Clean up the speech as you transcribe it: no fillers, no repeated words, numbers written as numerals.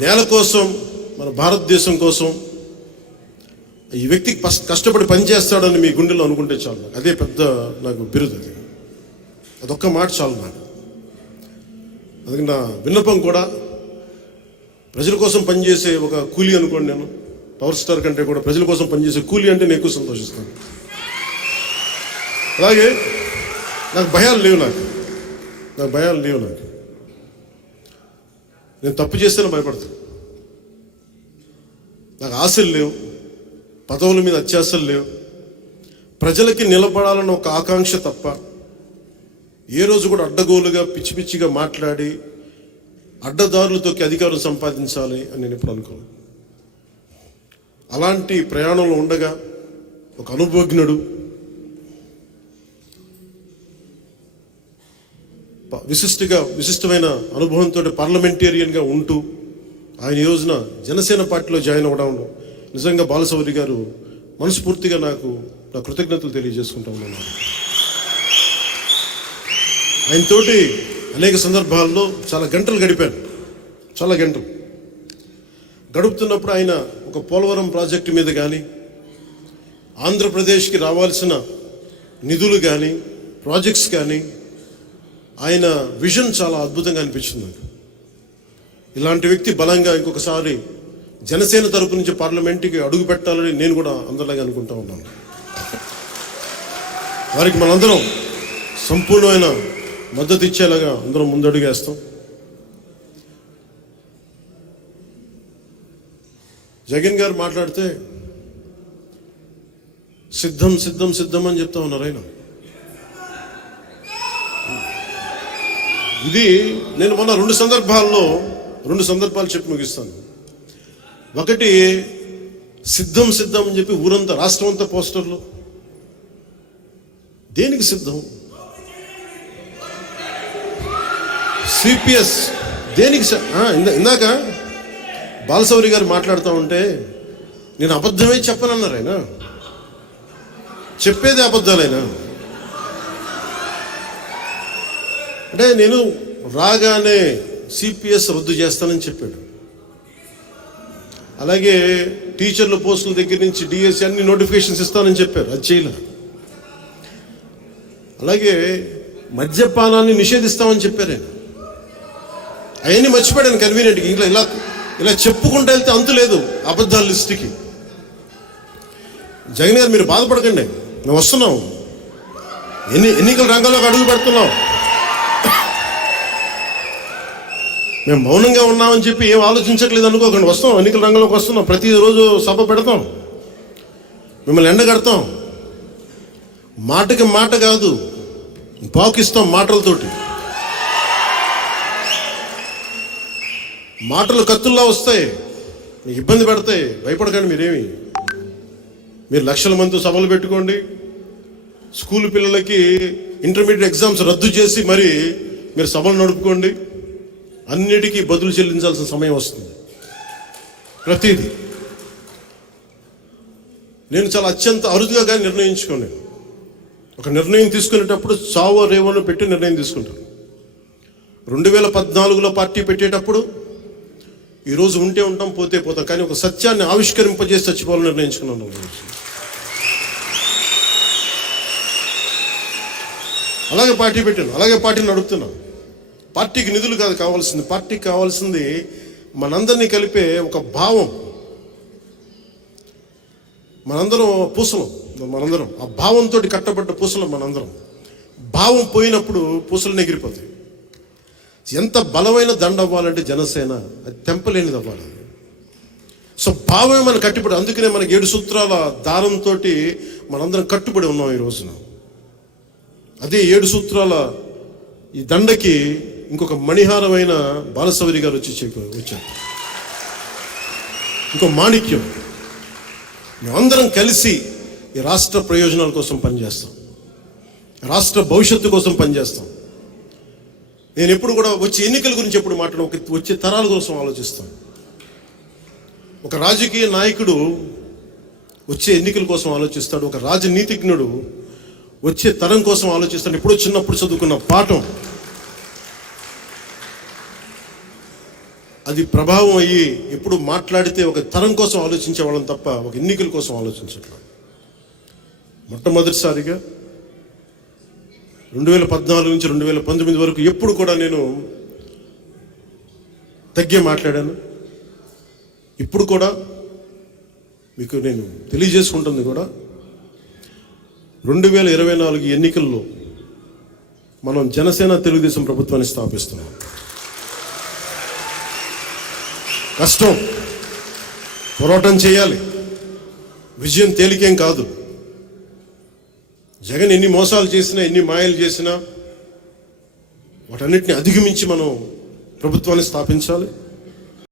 నేల కోసం, మన భారతదేశం కోసం ఈ వ్యక్తి కష్టపడి పనిచేస్తాడని మీ గుండెలో అనుకుంటే చాలు. అదే పెద్ద నాకు బిరుదు. అదొక్క మాట చాలు నాకు. అందుకే నా విన్నపం కూడా, ప్రజల కోసం పనిచేసే ఒక కూలీ అనుకోండి. నేను పవర్ స్టార్ కంటే కూడా ప్రజల కోసం పనిచేసే కూలీ అంటే నేను ఎక్కువ సంతోషిస్తాను. అలాగే నాకు భయాలు లేవు. నేను తప్పు చేస్తేనే భయపడతాను. నాకు ఆశలు లేవు, పదవుల మీద అత్యాశలు లేవు. ప్రజలకి నిలబడాలన్న ఒక ఆకాంక్ష తప్ప ఏ రోజు కూడా అడ్డగోలుగా పిచ్చి పిచ్చిగా మాట్లాడి అడ్డదారులతోకి అధికారం సంపాదించాలి అని నేను ఎప్పుడు అనుకోను. అలాంటి ప్రయాణంలో ఉండగా ఒక అనుభవజ్ఞుడు, విశిష్టమైన అనుభవంతో పార్లమెంటేరియన్గా ఉంటూ ఆయన ఈ రోజున జనసేన పార్టీలో జాయిన్ అవ్వడం నిజంగా బాలశౌరి గారు మనస్ఫూర్తిగా నాకు నా కృతజ్ఞతలు తెలియజేసుకుంటా ఉన్నాను. ఆయనతోటి అనేక సందర్భాల్లో చాలా గంటలు గడిపాను. గడుపుతున్నప్పుడు ఆయన ఒక పోలవరం ప్రాజెక్టు మీద కానీ, ఆంధ్రప్రదేశ్కి రావాల్సిన నిధులు కానీ, ప్రాజెక్ట్స్ కానీ, ఆయన విజన్ చాలా అద్భుతంగా అనిపించింది నాకు. ఇలాంటి వ్యక్తి బలంగా ఇంకొకసారి జనసేన తరపు నుంచి పార్లమెంట్కి అడుగు పెట్టాలని నేను కూడా అందరిలాగా అనుకుంటా ఉన్నాను. వారికి మనందరం సంపూర్ణమైన మద్దతు ఇచ్చేలాగా అందరం ముందడుగేస్తాం. జగన్ గారు మాట్లాడితే సిద్ధం సిద్ధం సిద్ధం అని చెప్తా ఉన్నారు ఆయన. ఇది నేను మొన్న రెండు సందర్భాలు చెప్పి ముగిస్తాను. ఒకటి, సిద్ధం సిద్ధం అని చెప్పి ఊరంతా, రాష్ట్రం అంతా పోస్టర్లు. దేనికి సిద్ధం? సిపిఎస్ దేనికి? ఇందాక బాలశౌరి గారు మాట్లాడుతూ ఉంటే నేను అబద్ధమే చెప్పనన్నారు ఆయన. చెప్పేది అబద్ధాలైనా అంటే నేను రాగానే సిపిఎస్ రద్దు చేస్తానని చెప్పాడు. అలాగే టీచర్ల పోస్టుల దగ్గర నుంచి డిఎస్సి అన్ని నోటిఫికేషన్స్ ఇస్తానని చెప్పారు, అది చేయలే. అలాగే మద్యపానాన్ని నిషేధిస్తామని చెప్పారు ఆయన. అవన్నీ మర్చిపోయాను కన్వీనియంట్గా. ఇలా చెప్పుకుంటూ వెళ్తే అంతు లేదు అబద్ధాల లిస్టుకి. జగన్ గారు మీరు బాధపడకండి, మేము వస్తున్నాం, ఎన్నికల రంగంలోకి అడుగు పెడుతున్నాం. మేము మౌనంగా ఉన్నామని చెప్పి ఏం ఆలోచించట్లేదు అనుకోకండి. వస్తాం, ఎన్నికల రంగంలోకి వస్తున్నాం. ప్రతిరోజు సభ పెడతాం, మిమ్మల్ని ఎండగడతాం. మాటకి మాట కాదు, పాకిస్తాం మాటలతోటి. మాటలు కత్తుల్లా వస్తాయి, మీకు ఇబ్బంది పెడతాయి. భయపడకండి మీరు లక్షల మంది సభలు పెట్టుకోండి. స్కూల్ పిల్లలకి ఇంటర్మీడియట్ ఎగ్జామ్స్ రద్దు చేసి మరి మీరు సభలు నడుపుకోండి. అన్నిటికీ బదులు చెల్లించాల్సిన సమయం వస్తుంది. ప్రతిదీ నేను చాలా అత్యంత అరుదుగా కానీ నిర్ణయించుకోను. ఒక నిర్ణయం తీసుకునేటప్పుడు చావో రేవోను పెట్టి నిర్ణయం తీసుకుంటాను. 2014లో పార్టీ పెట్టేటప్పుడు ఈరోజు ఉంటే ఉంటాం, పోతే పోతాం, కానీ ఒక సత్యాన్ని ఆవిష్కరింపజేసి చచ్చిపోవాలని నిర్ణయించుకున్నాను. అలాగే పార్టీ పెట్టాను, అలాగే పార్టీని నడుపుతున్నాను. పార్టీకి నిధులు కాదు కావాల్సింది, పార్టీకి కావాల్సింది మనందరినీ కలిపే ఒక భావం. మనందరం పూసలం, ఆ భావంతో కట్టబడ్డ పూసలం మనందరం. భావం పోయినప్పుడు పూసలు ఎగిరిపోతాయి. ఎంత బలమైన దండ అవ్వాలంటే జనసేన అది తెంపలేనిది అవ్వాలి. సో భావమే మన కట్టుబడి. అందుకనే మనకి 7 సూత్రాల దారంతో మనందరం కట్టుబడి ఉన్నాం ఈ రోజున. అదే 7 సూత్రాల ఈ దండకి ఇంకొక మణిహారమైన బాలశౌరి గారు వచ్చారు. ఇంకో మాణిక్యం. మేమందరం కలిసి ఈ రాష్ట్ర ప్రయోజనాల కోసం పనిచేస్తాం, రాష్ట్ర భవిష్యత్తు కోసం పనిచేస్తాం. నేను ఎప్పుడు కూడా వచ్చే ఎన్నికల గురించి ఎప్పుడు వచ్చే తరాల కోసం ఆలోచిస్తాను. ఒక రాజకీయ నాయకుడు వచ్చే ఎన్నికల కోసం ఆలోచిస్తాడు, ఒక రాజనీతిజ్ఞుడు వచ్చే తరం కోసం ఆలోచిస్తాడు. ఎప్పుడో చిన్నప్పుడు చదువుకున్న పాఠం అది ప్రభావం అయ్యి ఎప్పుడు మాట్లాడితే ఒక తరం కోసం ఆలోచించే వాళ్ళం తప్ప ఒక ఎన్నికల కోసం ఆలోచించట్లేదు. మొట్టమొదటిసారిగా 2014 నుంచి 2019 వరకు ఎప్పుడు కూడా నేను తగ్గే మాట్లాడాను. ఇప్పుడు కూడా మీకు నేను తెలియజేసుకుంటుంది కూడా 2024 ఎన్నికల్లో మనం జనసేన తెలుగుదేశం ప్రభుత్వాన్ని స్థాపిస్తున్నాం. కష్టం, పోరాటం చేయాలి, విజయం తేలికేం కాదు. జగన్ ఎన్ని మోసాలు చేసినా, ఎన్ని మాయలు చేసినా వాటన్నిటిని అధిగమించి మనం ప్రభుత్వాన్ని స్థాపించాలి.